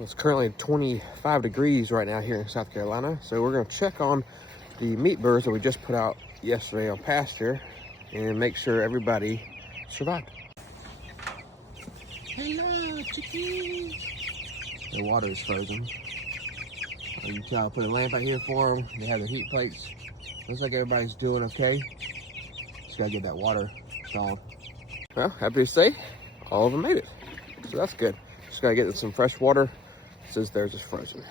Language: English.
It's currently 25 degrees right now here in South Carolina. So we're gonna check on the meat birds that we just put out yesterday on pasture and make sure everybody survived. Hello, chickies. The water is frozen. You can tell I put a lamp out here for them. They have their heat plates. Looks like everybody's doing okay. Just gotta get that water thawed. Well, happy to say, all of them made it. So that's good. Just gotta get some fresh water since theirs is frozen.